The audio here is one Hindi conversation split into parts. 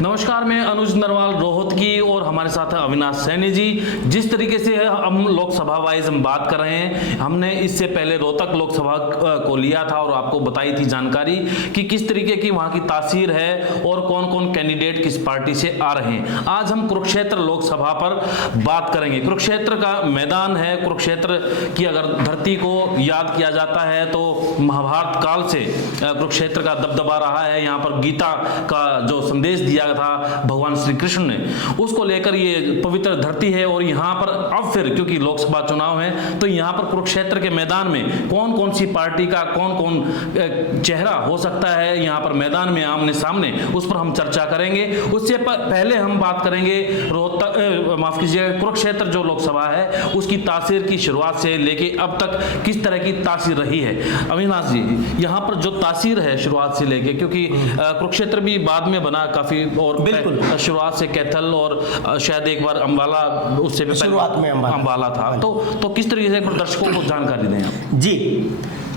नमस्कार, मैं अनुज नरवाल रोहत की और हमारे साथ है अविनाश सैनी जी। जिस तरीके से हम लोकसभा वाइज हम बात कर रहे हैं, हमने इससे पहले रोहतक लोकसभा को लिया था और आपको बताई थी जानकारी कि किस तरीके की वहां की तासीर है और कौन कौन कैंडिडेट किस पार्टी से आ रहे हैं। आज हम कुरुक्षेत्र लोकसभा पर बात करेंगे। कुरुक्षेत्र का मैदान है। कुरुक्षेत्र की अगर धरती को याद किया जाता है तो महाभारत काल से कुरुक्षेत्र का दबदबा रहा है। यहाँ पर गीता का जो संदेश दिया था भगवान श्री कृष्ण ने, उसको लेकर ये पवित्र धरती है। और यहाँ पर अब फिर क्योंकि लोकसभा चुनाव है तो यहाँ पर कुरुक्षेत्र के मैदान में कौन कौन सी पार्टी का कौन कौन चेहरा हो सकता है यहाँ पर मैदान में आमने सामने, उस पर हम चर्चा करेंगे। उससे पहले हम बात करेंगे रोहतक माफ कीजिए कुरुक्षेत्र जो लोकसभा है उसकी तासीर की शुरुआत से लेके अब तक किस तरह की तासीर रही है। अविनाश जी, यहाँ पर जो तासीर है शुरुआत से लेके, क्योंकि कुरुक्षेत्र भी बाद में बना काफी, और बिल्कुल शुरुआत से कैथल और शायद एक बार अंबाला, उससे भी शुरुआत में अंबाला था। तो किस तरीके से दर्शकों को जानकारी दें आप? जी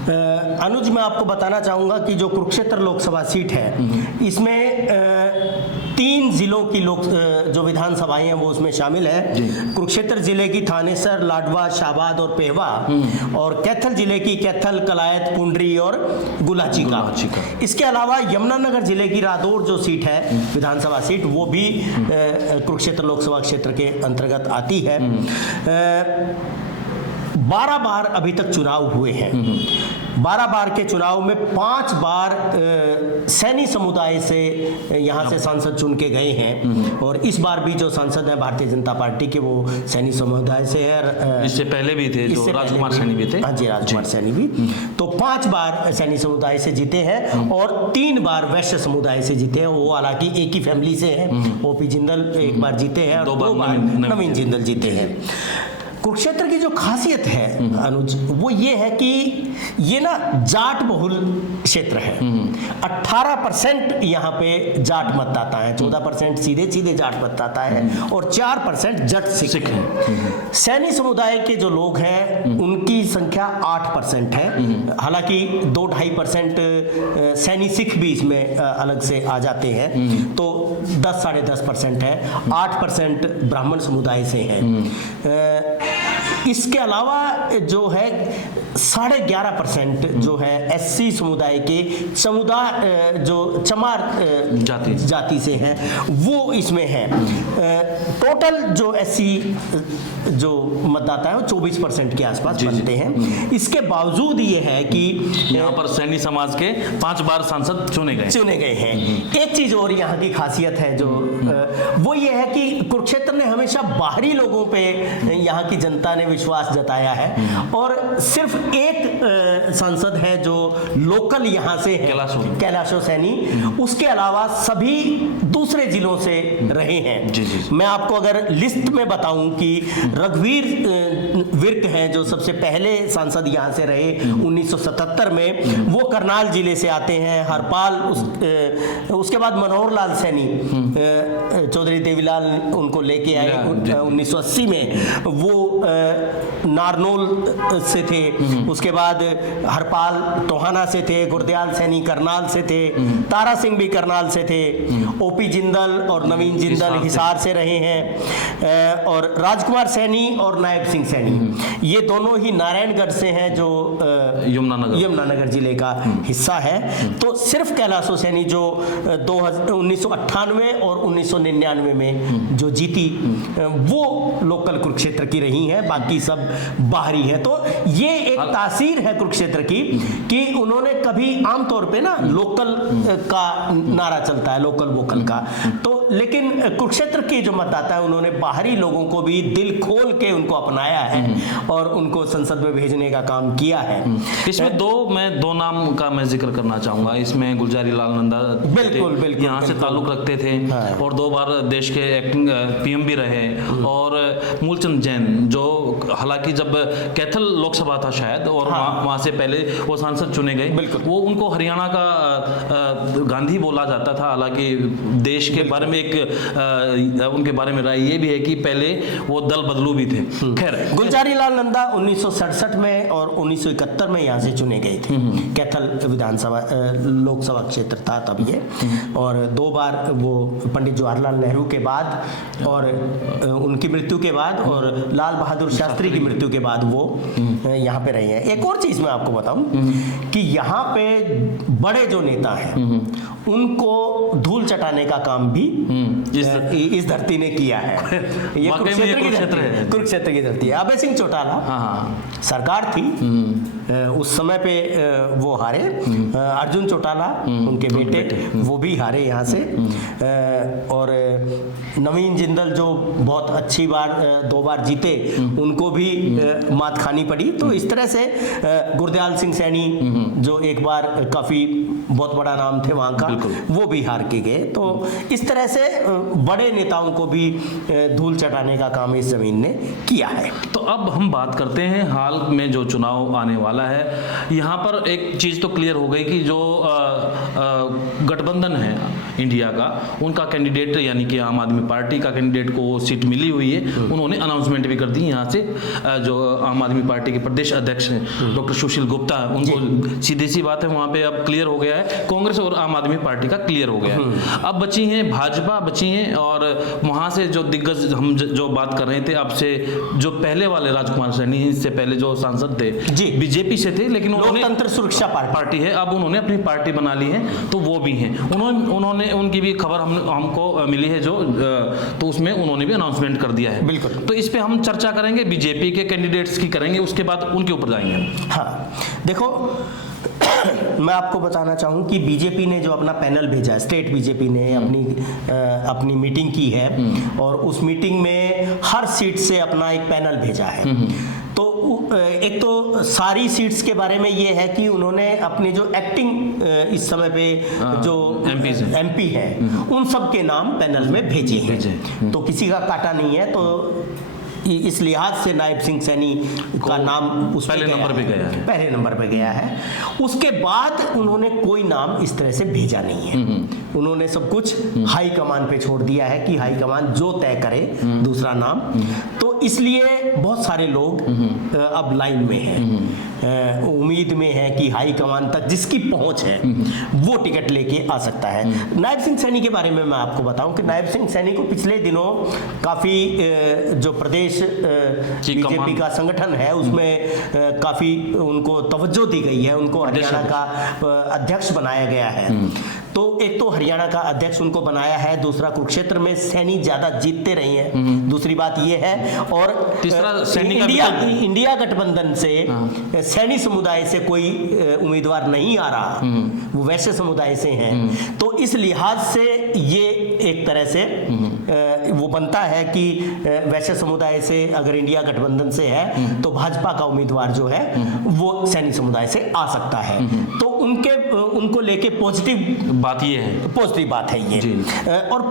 अनुज, मैं आपको बताना चाहूंगा कि जो कुरुक्षेत्र लोकसभा सीट है इसमें 3 जिलों की जो विधानसभाएं हैं वो उसमें शामिल है। कुरुक्षेत्र जिले की थानेसर, लाडवा, शाहबाद और पेहवा, और कैथल जिले की कैथल, कलायत, पुंडरी और गुलाचिका। इसके अलावा यमुनानगर जिले की रादौर जो सीट है विधानसभा सीट, वो भी कुरुक्षेत्र लोकसभा क्षेत्र के अंतर्गत आती है। 12 बार अभी तक चुनाव हुए हैं। 12 बार के चुनाव में 5 बार सैनी समुदाय से यहाँ से सांसद चुन के गए हैं, और इस बार भी जो सांसद है भारतीय जनता पार्टी के वो सैनी समुदाय से है। इससे पहले भी थे जो राजकुमार सैनी भी थे। हाँ जी, राजकुमार सैनी भी। तो 5 बार सैनी समुदाय से जीते हैं और 3 बार वैश्य समुदाय से जीते हैं। वो हालांकि एक ही फैमिली से है। ओपी जिंदल एक बार जीते हैं और 2 बार नवीन जिंदल जीते हैं। कुरुक्षेत्र की जो खासियत है अनुज, वो ये है कि ये ना जाट बहुल क्षेत्र है। 18% यहाँ पे जाट मतदाता है, 14% सीधे जाट मतदाता है और 4% जट सिख है। सैनी समुदाय के जो लोग हैं उनकी संख्या 8% है। हालांकि 2-2.5% सैनी सिख भी इसमें अलग से आ जाते हैं, तो 10-10.5% है। 8% ब्राह्मण समुदाय से है। इसके अलावा जो है 11.5% जो है एससी समुदाय के जो चमार जाति से हैं वो इसमें है। टोटल जो एससी जो मतदाता है वो 24% के आसपास बनते हैं। इसके बावजूद ये है कि यहाँ पर सैनी समाज के 5 बार सांसद चुने गए हैं। एक चीज और यहाँ की खासियत है जो वो ये है कि कुरुक्षेत्र ने हमेशा बाहरी लोगों पे यहाँ की जनता ने विश्वास जताया है, और सिर्फ एक सांसद है जो लोकल यहाँ से है, कैलाशो सैनी। उसके अलावा सभी दूसरे जिलों से रहे हैं। मैं आपको अगर लिस्ट में बताऊं कि रघुवीर विर्क हैं जो सबसे पहले सांसद यहाँ से रहे 1977 में, वो करनाल जिले से आते हैं। हरपाल, उसके बाद मनोहर लाल सैनी, चौधरी देवीलाल उनको लेके आए 1980 में, वो नारनौल से थे। उसके बाद हरपाल टोहाना से थे, गुरदयाल सैनी करनाल से थे, तारा सिंह भी करनाल से थे, ओपी जिंदल और नवीन जिंदल हिसार से रहे हैं, और राजकुमार सैनी और नायब सिंह सैनी ये दोनों ही नारायणगढ़ से हैं जो यमुनानगर जिले का हिस्सा है। तो सिर्फ कैलाशो सैनी जो 1998 और 1999 में जो जीती वो लोकल कुरुक्षेत्र की रही हैं, बाकी सब बाहरी है। तो ये एक तासीर है कुरुक्षेत्र की कि उन्होंने कभी आमतौर पे ना लोकल का नारा चलता है, लोकल वोकल का, तो लेकिन कुरुक्षेत्र के जो मतदाता है उन्होंने बाहरी लोगों को भी दिल खोल के उनको अपनाया है और उनको संसद में भेजने का काम किया है। इसमें दो नाम का मैं जिक्र करना चाहूंगा। इसमें गुलजारी लाल नंदा बिल्कुल यहाँ से ताल्लुक रखते थे और 2 बार देश के एक्टिंग पीएम भी रहे, और मूलचंद जैन जो हालांकि जब कैथल लोकसभा था शायद, और वहाँ से पहले वो सांसद चुने गए। बिल्कुल। वो उनको हरियाणा का गांधी बोला जाता था। हालांकि देश के बारे में एक उनके बारे में राय ये भी है कि पहले वो दल बदलू भी थे। खैर, गुलजारी लाल नंदा 1967 में और 1971 में यहाँ से चुने गए थे। कैथल विधानसभा लोकसभा क्षेत्र था तब ये, और 2 बार वो पंडित जवाहरलाल नेहरू के बाद और उनकी मृत्यु के बाद और लाल बहादुर शास्त्री की मृत्यु के बाद वो यहाँ पे रहे हैं। एक और चीज मैं आपको बताऊं कि यहाँ पे बड़े जो नेता हैं उनको धूल चटाने का काम भी इस धरती ने किया है। ये कुरुक्षेत्र की धरती है। अभय सिंह चौटाला सरकार थी उस समय पे, वो हारे। अर्जुन चौटाला उनके बेटे वो भी हारे यहाँ से, और नवीन जिंदल जो बहुत अच्छी बार 2 बार जीते उनको भी मात खानी पड़ी। तो इस तरह से गुरदयाल सिंह सैनी जो एक बार काफी बहुत बड़ा नाम थे वहाँ का, वो भी हार के गए। तो इस तरह से बड़े नेताओं को भी धूल चटाने का काम इस जमीन ने किया है। तो अब हम बात करते हैं हाल में जो चुनाव आने वाला है। यहाँ पर एक चीज तो क्लियर हो गई कि जो गठबंधन है इंडिया का, उनका कैंडिडेट यानी कि आम आदमी पार्टी का कैंडिडेट को सीट मिली हुई है। उन्होंने अनाउंसमेंट भी कर दी यहाँ से। जो आम आदमी पार्टी के प्रदेश अध्यक्ष हैं डॉक्टर सुशील गुप्ता, उनको सीधी सी बात है वहाँ पे अब क्लियर हो गया है। कांग्रेस और आम आदमी पार्टी का क्लियर हो गया है। अब बची हैं भाजपा बची हैं, और वहाँ से जो दिग्गज हम जो बात कर रहे थे, अब से जो पहले वाले राजकुमार सैनी, इससे पहले जो सांसद थे बीजेपी से थे, लेकिन लोकतंत्र सुरक्षा पार्टी है, अब उन्होंने अपनी पार्टी बना ली है, तो वो भी हैं। उन्होंने उनकी भी खबर हमको मिली है जो, तो उसमें उन्होंने भी अनाउंसमेंट कर दिया है। बिल्कुल। तो इस पे हम चर्चा करेंगे, बीजेपी के कैंडिडेट्स की करेंगे, उसके बाद उनके ऊपर जाएंगे। हाँ, देखो मैं आपको बताना चाहूँ कि बीजेपी ने जो अपना पैनल भेजा है, स्टेट बीजेपी ने अपनी मीटिंग की है, और उस मीटिंग में हर सीट से अपना एक पैनल भेजा है। तो एक तो सारी सीट्स के बारे में ये है कि उन्होंने अपने जो एक्टिंग इस समय पे जो एमपी है उन सब के नाम पैनल में भेजे हैं। तो किसी का काटा नहीं है। तो इस लिहाज से नायब सिंह सैनी का नाम उस पहले नंबर पे गया है, पहले नंबर पे गया है। उसके बाद उन्होंने कोई नाम इस तरह से भेजा नहीं है। उन्होंने सब कुछ हाई कमान पे छोड़ दिया है कि हाई कमान जो तय करे दूसरा नाम। तो इसलिए बहुत सारे लोग अब लाइन में हैं, उम्मीद में है कि हाई कमान तक जिसकी पहुंच है वो टिकट लेके आ सकता है। नायब सिंह सैनी के बारे में मैं आपको बताऊं कि नायब सिंह सैनी को पिछले दिनों काफी जो प्रदेश बीजेपी का संगठन है उसमें काफी उनको तवज्जो दी गई है। उनको हरियाणा का अध्यक्ष बनाया गया है। तो एक तो हरियाणा का अध्यक्ष उनको बनाया है, दूसरा कुरुक्षेत्र में सैनी ज्यादा जीतते रहे हैं, दूसरी बात ये है, और तीसरा इंडिया गठबंधन से सैनी समुदाय से कोई उम्मीदवार नहीं आ रहा, वो वैश्य समुदाय से हैं। तो इस लिहाज से ये एक तरह से वो बनता है कि वैश्य समुदाय से अगर इंडिया गठबंधन से है तो भाजपा का उम्मीदवार जो है वो सैनी समुदाय से आ सकता है। तो उनको लेके पॉजिटिव बात ये है, पॉजिटिव बात है ये। और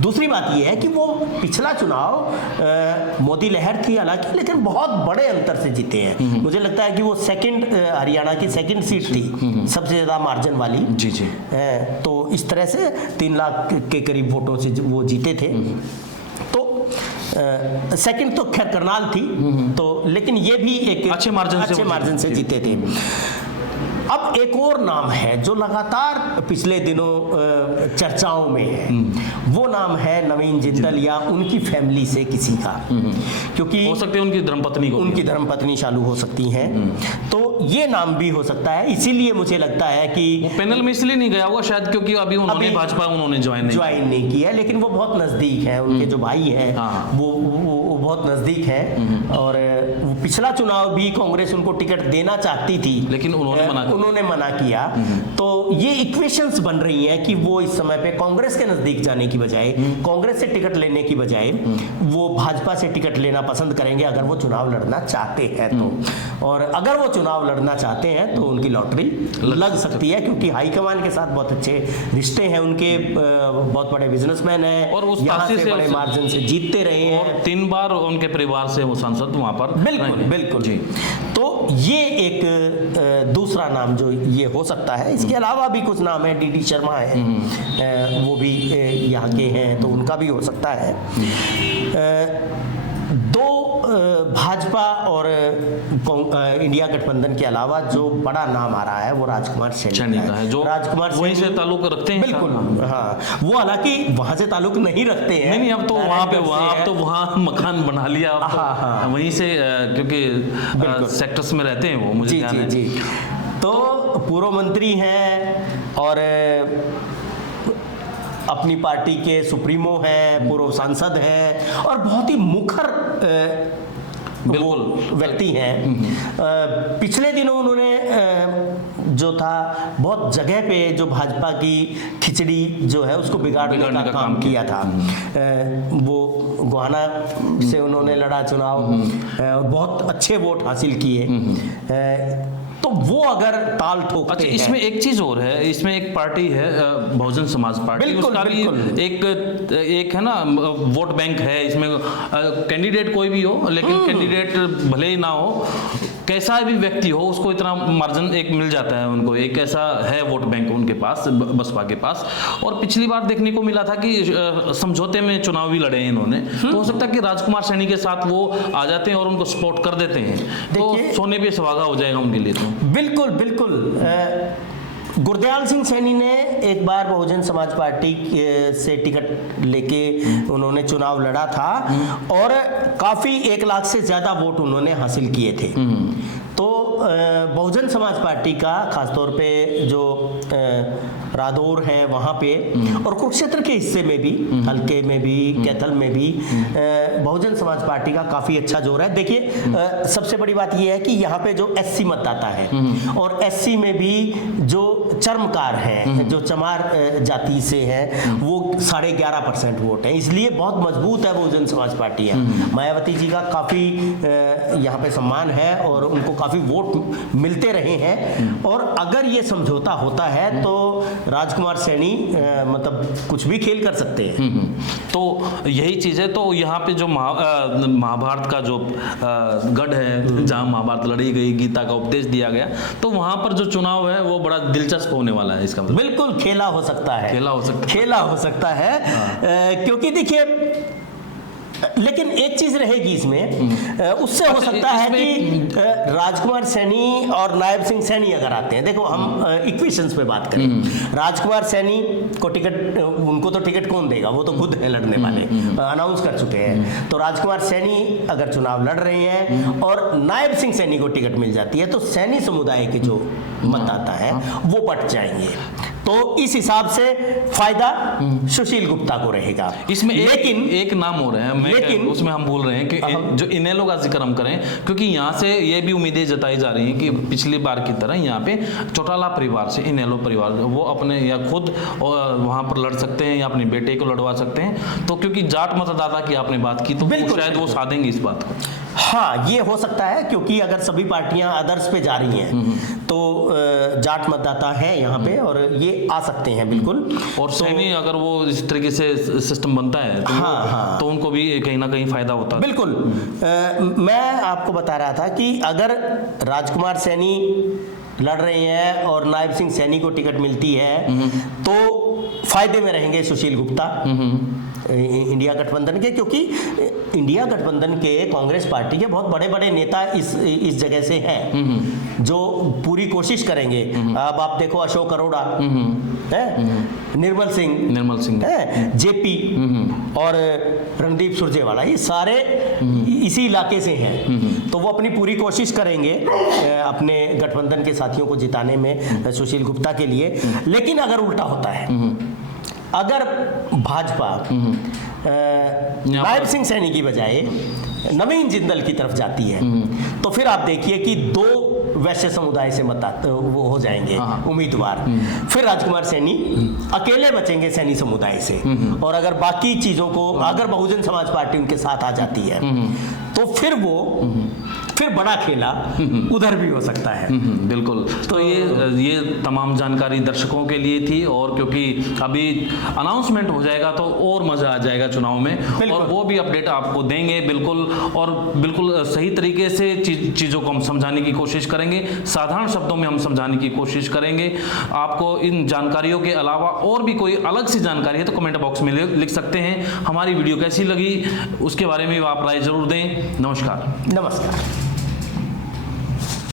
दूसरी बात ये है कि वो पिछला चुनाव मोदी लहर थी हालांकि, लेकिन बहुत बड़े अंतर से जीते हैं। मुझे लगता है कि वो हरियाणा की सेकंड सीट थी, सबसे ज्यादा मार्जिन वाली। जी जी। तो इस तरह से 3 लाख के करीब वोटों से वो जीते थे। तो सेकंड तो खैर करनाल थी, तो लेकिन ये भी एक अच्छे मार्जिन से जीते थे। अब एक और नाम है जो लगातार पिछले दिनों चर्चाओं में है, वो नाम है नवीन जिंदल या उनकी फैमिली से किसी का, क्योंकि हो सकते हैं उनकी धर्मपत्नी चालू हो सकती हैं। तो ये नाम भी हो सकता है। इसीलिए मुझे लगता है कि पैनल में इसलिए नहीं गया होगा शायद क्योंकि अभी भाजपा ज्वाइन नहीं किया, लेकिन वो बहुत नजदीक है, उनके जो भाई हैं वो बहुत नजदीक है। और पिछला चुनाव भी कांग्रेस उनको टिकट देना चाहती थी, लेकिन उन्होंने मना किया, तो ये इक्वेशंस बन रही हैं कि वो इस समय पे कांग्रेस के नजदीक जाने की बजाय, कांग्रेस से टिकट लेने की बजाय वो भाजपा से टिकट लेना पसंद करेंगे अगर वो चुनाव लड़ना चाहते हैं तो। और अगर वो चुनाव लड़ना चाहते हैं तो उनकी लॉटरी लग सकती है, क्योंकि हाईकमान के साथ बहुत अच्छे रिश्ते हैं उनके, बहुत बड़े बिजनेसमैन हैं और उस यहाँ पार्टी से बड़े मार्जिन से जीतते रहे हैं, और 3 बार उनके परिवार से वो सांसद वहां पर बिल्कुल बिल्कुल जी। तो ये एक दूसरा नाम जो ये हो सकता है। इसके अलावा भी कुछ नाम है, डीडी शर्मा है, वो भी यहाँ के हैं, तो उनका भी हो सकता है। दो भाजपा और इंडिया गठबंधन के अलावा जो बड़ा नाम आ रहा है वो राजकुमार सैनी का है, जो राजकुमार वहीं से ताल्लुक रखते हैं। बिल्कुल, हाँ, वो हालांकि वहां से ताल्लुक नहीं रखते हैं, नहीं, अब तो वहाँ मकान बना लिया, अब तो वहीं से, क्योंकि सेक्टर्स में रहते हैं वो, मुझे ध्यान है। जी। तो पूर्व मंत्री हैं और अपनी पार्टी के सुप्रीमो हैं, पूर्व सांसद हैं और बहुत ही मुखर बिल्कुल व्यक्ति हैं। पिछले दिनों उन्होंने जो था बहुत जगह पे जो भाजपा की खिचड़ी जो है उसको बिगाड़ने का काम किया था। वो गोहाना से उन्होंने लड़ा चुनाव और बहुत अच्छे वोट हासिल किए। तो वो अगर ताल ठोकते हैं। इसमें एक चीज और है, इसमें एक पार्टी है बहुजन समाज पार्टी, उसका भी एक है ना वोट बैंक है इसमें। कैंडिडेट कोई भी हो, लेकिन कैंडिडेट भले ही ना हो, कैसा भी व्यक्ति हो, उसको इतना मार्जिन एक मिल जाता है उनको, एक ऐसा है वोट बैंक उनके पास, बसपा के पास। और पिछली बार देखने को मिला था कि समझौते में चुनाव भी लड़े हैं इन्होंने, तो हो सकता है कि राजकुमार सैनी के साथ वो आ जाते हैं और उनको सपोर्ट कर देते हैं, तो सोने पे सुहागा हो जाएगा उनके लिए। तो बिल्कुल गुरदयाल सिंह सैनी ने एक बार बहुजन समाज पार्टी से टिकट लेके उन्होंने चुनाव लड़ा था और काफी 1 लाख से ज्यादा वोट उन्होंने हासिल किए थे। तो बहुजन समाज पार्टी का खासतौर पे जो रादौर है वहाँ पे और कुरुक्षेत्र के हिस्से में भी, हल्के में भी, कैथल में भी बहुजन समाज पार्टी का काफी अच्छा जोर है। देखिए सबसे बड़ी बात यह है कि यहाँ पे जो एससी मतदाता है और एससी में भी जो चर्मकार हैं, जो चमार जाति से हैं, वो 11.5% वोट है, इसलिए बहुत मजबूत है बहुजन समाज पार्टी है। मायावती जी का काफी यहाँ पे सम्मान है और उनको काफी वोट मिलते रहे हैं। और अगर ये समझौता होता है तो राजकुमार सैनी मतलब कुछ भी खेल कर सकते हैं। तो यही चीज है। तो यहाँ पे जो महाभारत का जो गढ़ है, जहाँ महाभारत लड़ी गई, गीता का उपदेश दिया गया, तो वहां पर जो चुनाव है वो बड़ा दिलचस्प होने वाला है। इसका मतलब बिल्कुल खेला हो सकता है, क्योंकि देखिए, लेकिन एक चीज रहेगी इसमें, उससे हो सकता है कि राजकुमार सैनी और नायब सिंह सैनी अगर आते हैं, देखो हम इक्वेशंस पे बात करें, राजकुमार सैनी को टिकट, उनको तो टिकट कौन देगा, वो तो खुद है लड़ने वाले, अनाउंस कर चुके हैं। तो राजकुमार सैनी अगर चुनाव लड़ रहे हैं और नायब सिंह सैनी को टिकट मिल जाती है, तो सैनी समुदाय के जो मतदाता है वो बट जाएंगे। तो इस हिसाब से फायदा सुशील गुप्ता को रहेगा। इसमें लेकिन एक नाम हो रहे हैं, लेकिन उसमें हम बोल रहे हैं कि जो इनेलो का जिक्र हम करें, क्योंकि यहाँ से ये भी उम्मीदें जताई जा रही हैं कि पिछली बार की तरह यहाँ पे चौटाला परिवार से इनेलो परिवार वो अपने या खुद वहां पर लड़ सकते हैं या अपने बेटे को लड़वा सकते हैं। तो क्योंकि जाट मतदाता की आपने बात की, तो शायद वो साधेंगे इस बात को। हाँ, ये हो सकता है, क्योंकि अगर सभी पार्टियां अदर्स पे जा रही हैं तो जाट मतदाता है यहाँ पे और ये आ सकते हैं बिल्कुल। और सैनी अगर वो इस तरीके से सिस्टम बनता है तो, तो उनको भी कहीं ना कहीं फायदा होता है। बिल्कुल। मैं आपको बता रहा था कि अगर राजकुमार सैनी लड़ रहे हैं और नायब सिंह सैनी को टिकट मिलती है तो फायदे में रहेंगे सुशील गुप्ता इंडिया गठबंधन के, क्योंकि इंडिया गठबंधन के कांग्रेस पार्टी के बहुत बड़े बड़े नेता इस जगह से हैं जो पूरी कोशिश करेंगे। अब आप देखो अशोक अरोड़ा है, निर्मल सिंह है, जेपी और रणदीप सुरजेवाला, ये सारे इसी इलाके से हैं। तो वो अपनी पूरी कोशिश करेंगे अपने गठबंधन के साथियों को जिताने में सुशील गुप्ता के लिए। लेकिन अगर उल्टा होता है, अगर भाजपा नायब सिंह सैनी की बजाय नवीन जिंदल की तरफ जाती है, तो फिर आप देखिए कि 2 वैश्य समुदाय से वो हो जाएंगे उम्मीदवार। फिर राजकुमार सैनी अकेले बचेंगे सैनी समुदाय से, और अगर बाकी चीजों को अगर बहुजन समाज पार्टी उनके साथ आ जाती है तो फिर बड़ा खेला उधर भी हो सकता है। बिल्कुल। तो ये तमाम जानकारी दर्शकों के लिए थी, और क्योंकि अभी अनाउंसमेंट हो जाएगा तो और मजा आ जाएगा चुनाव में, और वो भी अपडेट आपको देंगे बिल्कुल, और बिल्कुल सही तरीके से चीजों को हम समझाने की कोशिश करेंगे, साधारण शब्दों में हम समझाने की कोशिश करेंगे। आपको इन जानकारियों के अलावा और भी कोई अलग सी जानकारी है तो कमेंट बॉक्स में लिख सकते हैं। हमारी वीडियो कैसी लगी उसके बारे में आप राय जरूर दें। नमस्कार।